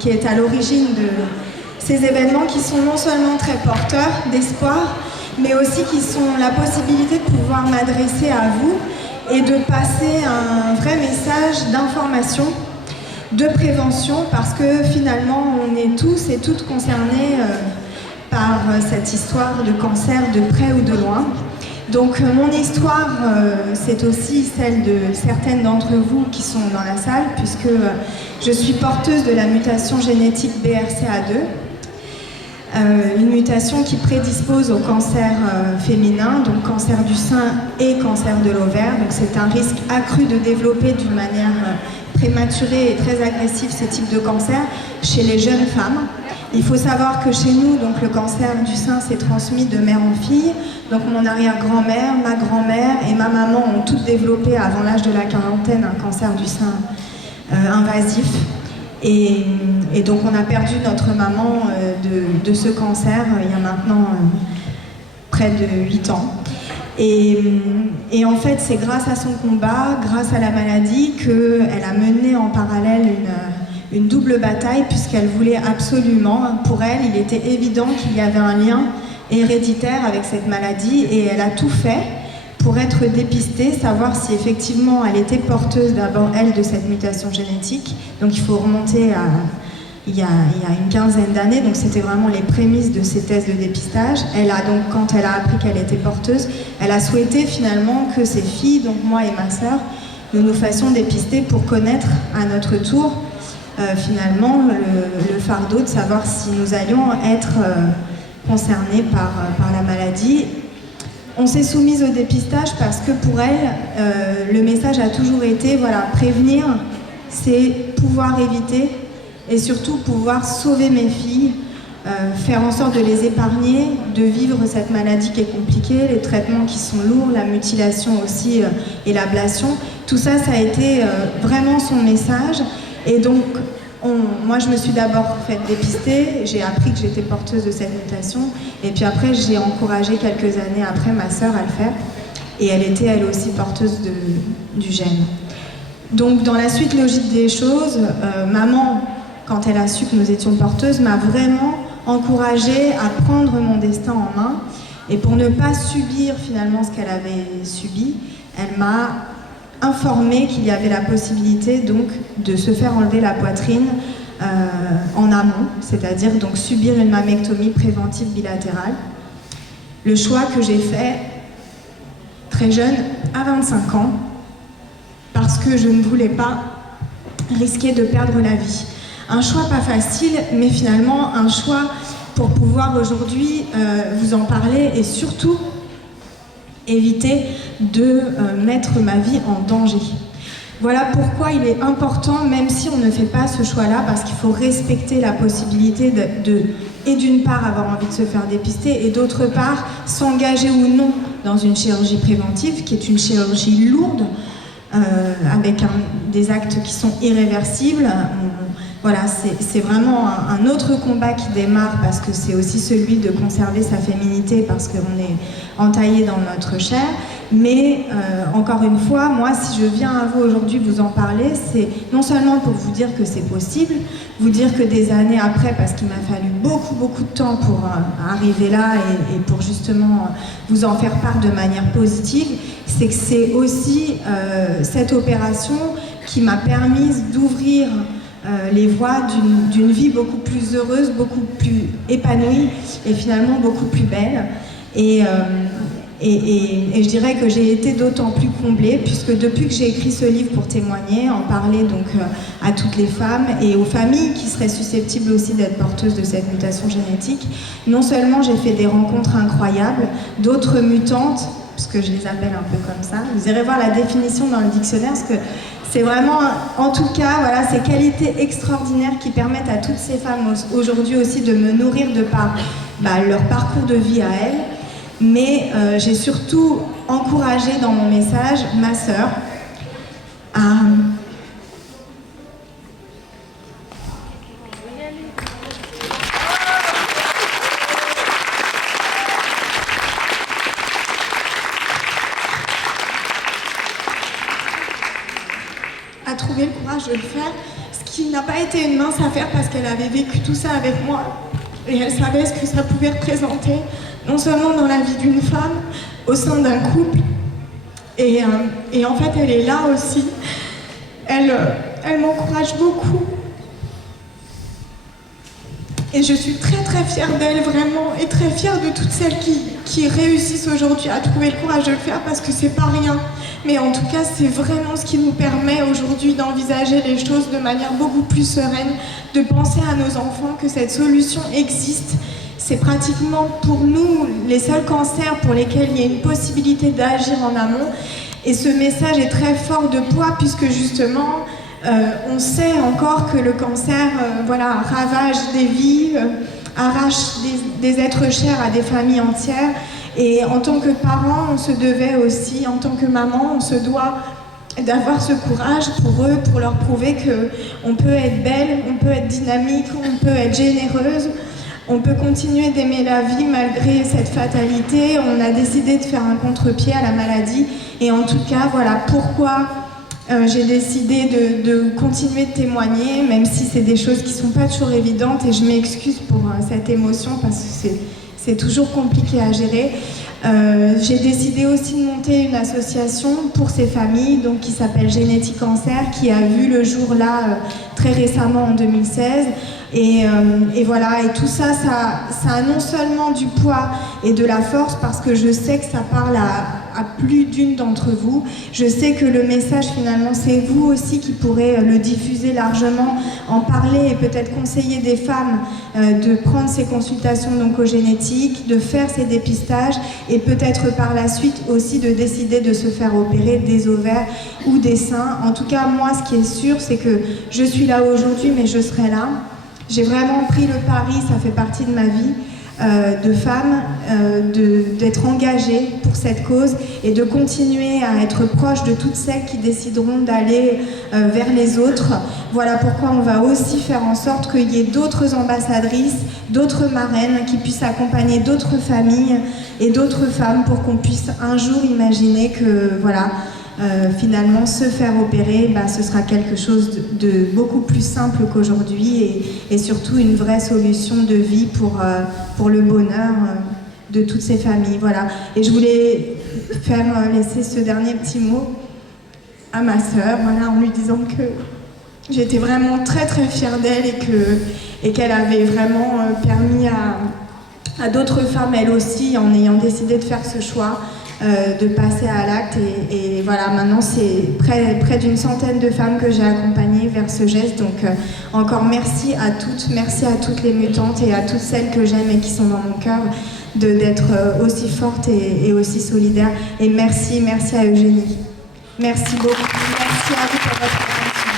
qui est à l'origine de ces événements qui sont non seulement très porteurs d'espoir, mais aussi qui sont la possibilité de pouvoir m'adresser à vous et de passer un vrai message d'information, de prévention, parce que finalement on est tous et toutes concernés par cette histoire de cancer de près ou de loin. Donc mon histoire, c'est aussi celle de certaines d'entre vous qui sont dans la salle, puisque je suis porteuse de la mutation génétique BRCA2, une mutation qui prédispose au cancer féminin, donc cancer du sein et cancer de l'ovaire. Donc c'est un risque accru de développer d'une manière prématurée et très agressive ce type de cancer chez les jeunes femmes. Il faut savoir que chez nous, donc, le cancer du sein s'est transmis de mère en fille. Donc mon arrière-grand-mère, ma grand-mère et ma maman ont toutes développé avant l'âge de la quarantaine un cancer du sein invasif. Et donc on a perdu notre maman de ce cancer il y a maintenant près de 8 ans. Et en fait, c'est grâce à son combat, grâce à la maladie, qu'elle a mené en parallèle une double bataille, puisqu'elle voulait absolument, pour elle, il était évident qu'il y avait un lien héréditaire avec cette maladie, et elle a tout fait pour être dépistée, savoir si effectivement elle était porteuse d'abord, elle, de cette mutation génétique. Donc il faut remonter à il y a une quinzaine d'années, donc c'était vraiment les prémices de ces tests de dépistage. Elle a donc, quand elle a appris qu'elle était porteuse, elle a souhaité finalement que ses filles, donc moi et ma sœur, nous nous fassions dépister pour connaître à notre tour finalement le fardeau de savoir si nous allions être concernés par la maladie. On s'est soumise au dépistage parce que pour elle, le message a toujours été, voilà, prévenir, c'est pouvoir éviter et surtout pouvoir sauver mes filles, faire en sorte de les épargner, de vivre cette maladie qui est compliquée, les traitements qui sont lourds, la mutilation aussi et l'ablation. Tout ça, ça a été vraiment son message. Et donc, moi, je me suis d'abord fait dépister, j'ai appris que j'étais porteuse de cette mutation, et puis après, j'ai encouragé quelques années après ma sœur à le faire, et elle était elle aussi porteuse du gène. Donc, dans la suite logique des choses, maman, quand elle a su que nous étions porteuses, m'a vraiment encouragée à prendre mon destin en main, et pour ne pas subir finalement ce qu'elle avait subi, elle m'a informé qu'il y avait la possibilité donc de se faire enlever la poitrine en amont, c'est-à-dire donc subir une mammectomie préventive bilatérale. Le choix que j'ai fait très jeune, à 25 ans, parce que je ne voulais pas risquer de perdre la vie. Un choix pas facile, mais finalement un choix pour pouvoir aujourd'hui vous en parler et surtout éviter de mettre ma vie en danger. Voilà pourquoi il est important, même si on ne fait pas ce choix-là, parce qu'il faut respecter la possibilité et d'une part avoir envie de se faire dépister, et d'autre part s'engager ou non dans une chirurgie préventive, qui est une chirurgie lourde, avec des actes qui sont irréversibles. Voilà, c'est vraiment un autre combat qui démarre, parce que c'est aussi celui de conserver sa féminité, parce qu'on est entaillé dans notre chair. Mais encore une fois, moi, si je viens à vous aujourd'hui vous en parler, c'est non seulement pour vous dire que c'est possible, vous dire que des années après, parce qu'il m'a fallu beaucoup de temps pour arriver là et pour justement vous en faire part de manière positive, c'est que c'est aussi cette opération qui m'a permis d'ouvrir les voies d'une vie beaucoup plus heureuse, beaucoup plus épanouie et finalement beaucoup plus belle. Et je dirais que j'ai été d'autant plus comblée, puisque depuis que j'ai écrit ce livre pour témoigner, en parler donc à toutes les femmes et aux familles qui seraient susceptibles aussi d'être porteuses de cette mutation génétique, non seulement j'ai fait des rencontres incroyables, d'autres mutantes, puisque je les appelle un peu comme ça, vous irez voir la définition dans le dictionnaire, parce que c'est vraiment, en tout cas, voilà, ces qualités extraordinaires qui permettent à toutes ces femmes aujourd'hui aussi de me nourrir de par leur parcours de vie à elles. Mais j'ai surtout encouragé dans mon message ma sœur à trouver le courage de le faire, ce qui qui n'a pas été une mince affaire parce qu'elle avait vécu tout ça avec moi. Et elle savait ce que ça pouvait représenter, non seulement dans la vie d'une femme, au sein d'un couple. Et en fait, elle est là aussi. Elle m'encourage beaucoup. Et je suis très très fière d'elle vraiment, et très fière de toutes celles qui réussissent aujourd'hui à trouver le courage de le faire, parce que c'est pas rien. Mais en tout cas, c'est vraiment ce qui nous permet aujourd'hui d'envisager les choses de manière beaucoup plus sereine, de penser à nos enfants que cette solution existe. C'est pratiquement pour nous les seuls cancers pour lesquels il y a une possibilité d'agir en amont. Et ce message est très fort de poids, puisque justement, on sait encore que le cancer ravage des vies, arrache des êtres chers à des familles entières. Et en tant que parents, on se devait aussi, en tant que maman, on se doit d'avoir ce courage pour eux, pour leur prouver qu'on peut être belle, on peut être dynamique, on peut être généreuse, on peut continuer d'aimer la vie malgré cette fatalité. On a décidé de faire un contre-pied à la maladie. Et en tout cas, voilà pourquoi j'ai décidé de continuer de témoigner, même si c'est des choses qui ne sont pas toujours évidentes, et je m'excuse pour cette émotion parce que c'est toujours compliqué à gérer. J'ai décidé aussi de monter une association pour ces familles, donc qui s'appelle Génétique Cancer, qui a vu le jour là très récemment en 2016. Et voilà, et tout ça, ça a non seulement du poids et de la force, parce que je sais que ça parle à plus d'une d'entre vous. Je sais que le message, finalement, c'est vous aussi qui pourrez le diffuser largement, en parler et peut-être conseiller des femmes de prendre ces consultations d'oncogénétique, de faire ces dépistages, et peut-être par la suite aussi de décider de se faire opérer des ovaires ou des seins. En tout cas, moi, ce qui est sûr, c'est que je suis là aujourd'hui, mais je serai là. J'ai vraiment pris le pari, ça fait partie de ma vie, de femme, d'être engagée pour cette cause et de continuer à être proche de toutes celles qui décideront d'aller vers les autres. Voilà pourquoi on va aussi faire en sorte qu'il y ait d'autres ambassadrices, d'autres marraines qui puissent accompagner d'autres familles et d'autres femmes, pour qu'on puisse un jour imaginer que voilà, finalement se faire opérer, ce sera quelque chose de beaucoup plus simple qu'aujourd'hui, et surtout une vraie solution de vie pour le bonheur de toutes ces familles. Voilà. Et je voulais faire laisser ce dernier petit mot à ma sœur, voilà, en lui disant que j'étais vraiment très très fière d'elle, et qu'elle avait vraiment permis à d'autres femmes, elles aussi, en ayant décidé de faire ce choix, de passer à l'acte. Et voilà, maintenant c'est près d'une centaine de femmes que j'ai accompagnées vers ce geste. Donc encore merci à toutes les mutantes et à toutes celles que j'aime et qui sont dans mon cœur, d'être aussi fortes et aussi solidaires. Et merci à Eugénie. Merci beaucoup. Merci à vous pour votre attention.